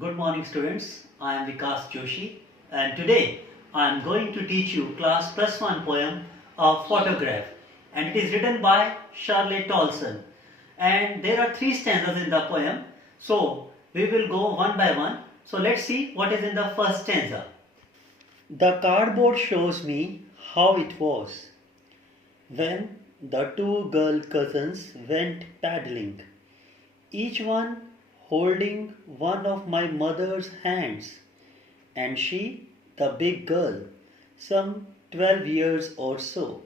Good morning students, I am Vikas Joshi and today I am going to teach you class plus 1 poem of photograph, and it is written by Charlotte Tolson, and there are 3 stanzas in the poem. So we will go one by one. So let's see what is in the first stanza. The cardboard shows me how it was when the two girl cousins went paddling, each one holding one of my mother's hands, and she, the big girl, some 12 years or so.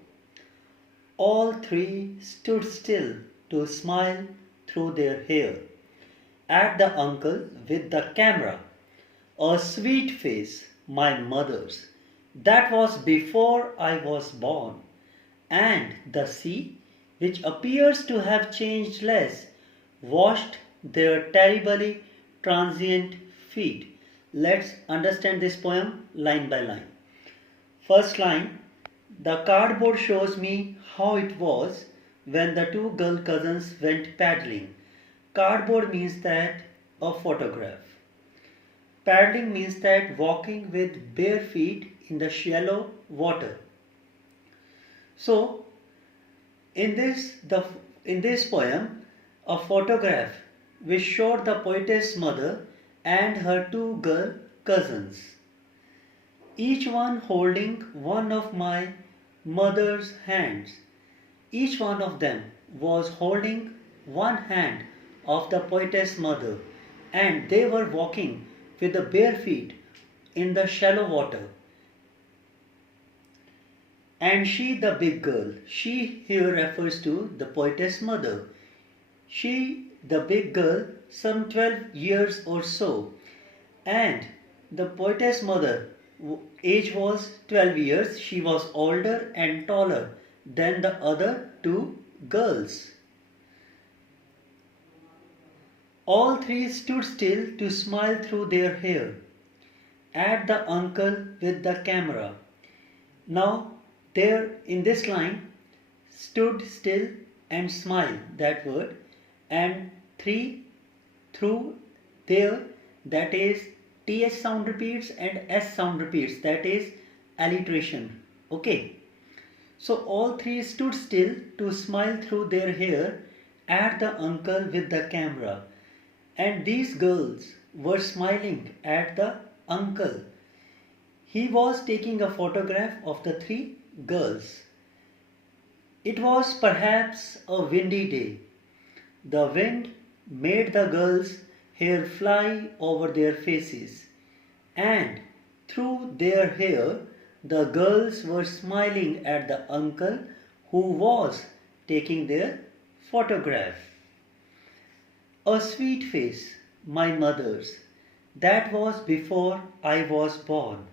All three stood still to smile through their hair at the uncle with the camera. A sweet face, my mother's. That was before I was born. And the sea, which appears to have changed less, washed their terribly transient feet. Let's understand this poem line by line. First line, the cardboard shows me how it was when the two girl cousins went paddling. Cardboard means that a photograph. Paddling means that walking with bare feet in the shallow water. So, in this poem, a photograph which showed the poetess mother and her two girl cousins, each one holding one of my mother's hands. Each one of them was holding one hand of the poetess mother, and they were walking with the bare feet in the shallow water. And she, the big girl, she here refers to the poetess mother. She, the big girl, some 12 years or so, and the poetess mother, age was 12 years, she was older and taller than the other two girls. All three stood still to smile through their hair at the uncle with the camera. Now, there in this line, stood still and smile, that word, and three through there, that is th sound repeats and s sound repeats, that is alliteration. Okay, so all three stood still to smile through their hair at the uncle with the camera, and these girls were smiling at the uncle. He was taking a photograph of the three girls. It was perhaps a windy day. The wind made the girls' hair fly over their faces, and through their hair the girls were smiling at the uncle who was taking their photograph. A sweet face, my mother's, that was before I was born.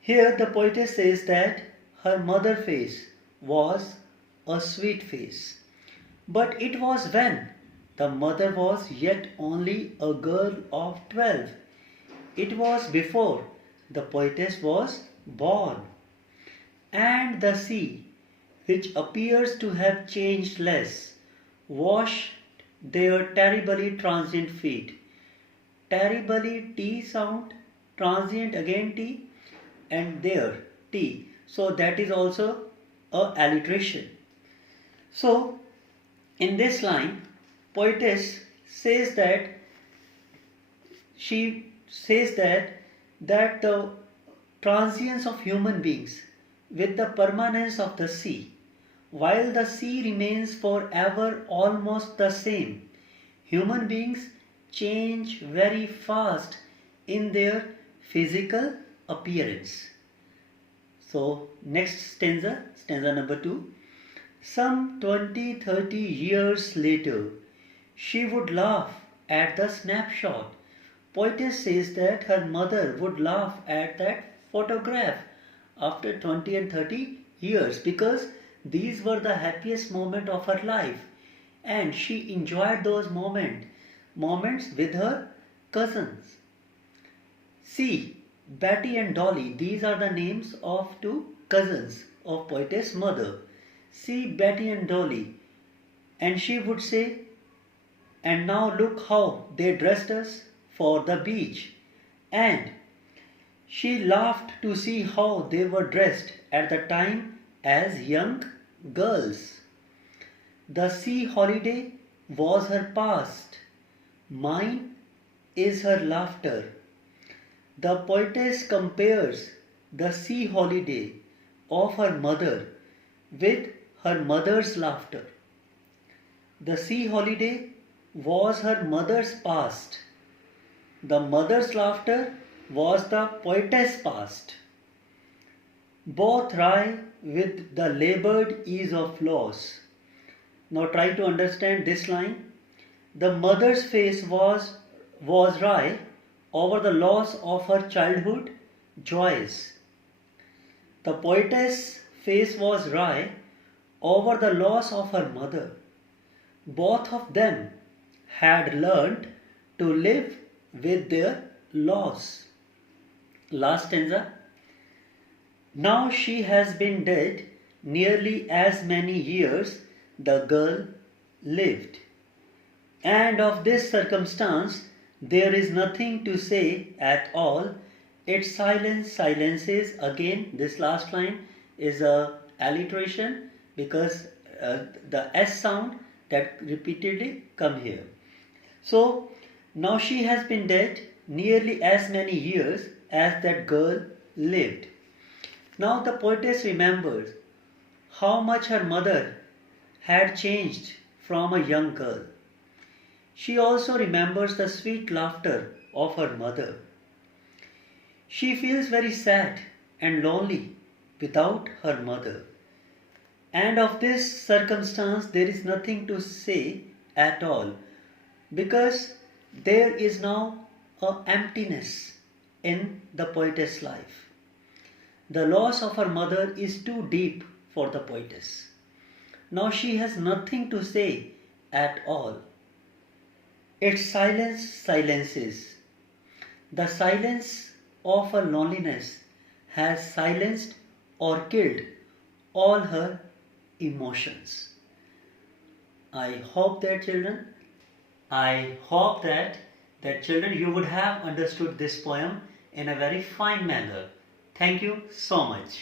Here the poetess says that her mother's face was a sweet face. But it was when the mother was yet only a girl of 12. It was before the poetess was born. And the sea, which appears to have changed less, washed their terribly transient feet. Terribly T sound, transient again T, and there T. So that is also a alliteration. So in this line, poetess says that she says that the transience of human beings with the permanence of the sea, while the sea remains forever almost the same, human beings change very fast in their physical appearance. So next stanza, stanza number 2. Some 20-30 years later, she would laugh at the snapshot. Poetess says that her mother would laugh at that photograph after 20 and 30 years, because these were the happiest moment of her life, and she enjoyed those moments with her cousins. See, Betty and Dolly, these are the names of two cousins of poetess mother. See Betty and Dolly, and she would say, and now look how they dressed us for the beach, and she laughed to see how they were dressed at the time as young girls. The sea holiday was her past, mine is her laughter. The poetess compares the sea holiday of her mother with her mother's laughter. The sea holiday was her mother's past. The mother's laughter was the poetess' past. Both wry with the labored ease of loss. Now try to understand this line. The mother's face was wry over the loss of her childhood joys. The poetess' face was wry over the loss of her mother. Both of them had learned to live with their loss. Last stanza. Now she has been dead nearly as many years the girl lived. And of this circumstance there is nothing to say at all. Its silence silences. Again, this last line is a alliteration because the S sound that repeatedly come here. So now she has been dead nearly as many years as that girl lived. Now the poetess remembers how much her mother had changed from a young girl. She also remembers the sweet laughter of her mother. She feels very sad and lonely without her mother. And of this circumstance there is nothing to say at all, because there is now an emptiness in the poetess' life. The loss of her mother is too deep for the poetess. Now she has nothing to say at all. Its silence silences. The silence of her loneliness has silenced or killed all her emotions. I hope that children you would have understood this poem in a very fine manner. Thank you so much.